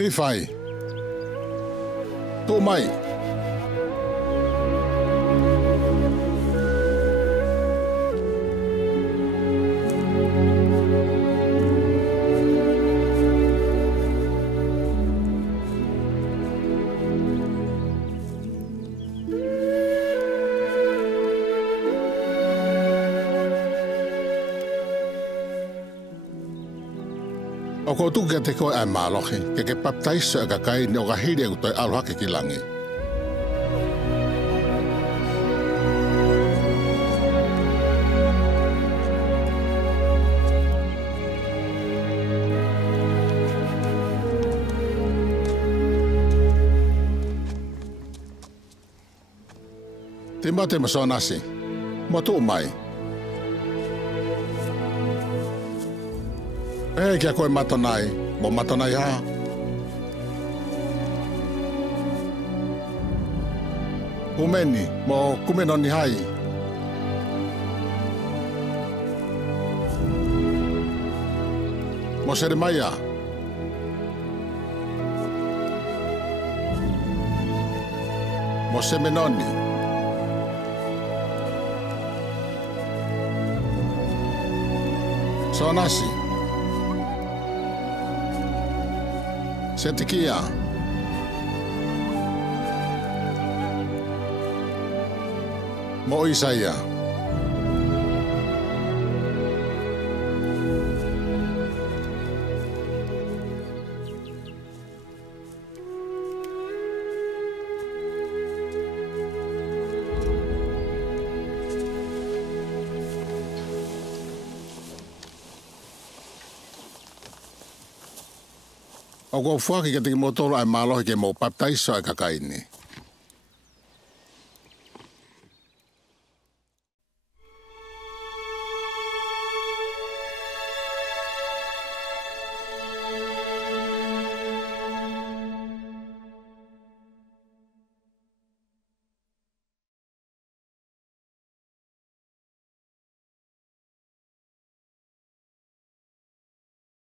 Ni fai. Tu mai. O ko tu ke te ko ai malohi ke baptise ka kai ni o ka hiri ko toi aloha ke kilangi. Te mate masonasi. Mo tu mai. Kia koe matanai, mo matanai ha. Umeni, mo kumenoni hai. Mo seremaya. Mo semenoni. Sonasi. Setikia. Mo Isaiah. O ko fuaki ke te motoro ai malo ke mo baptise ai kakaini.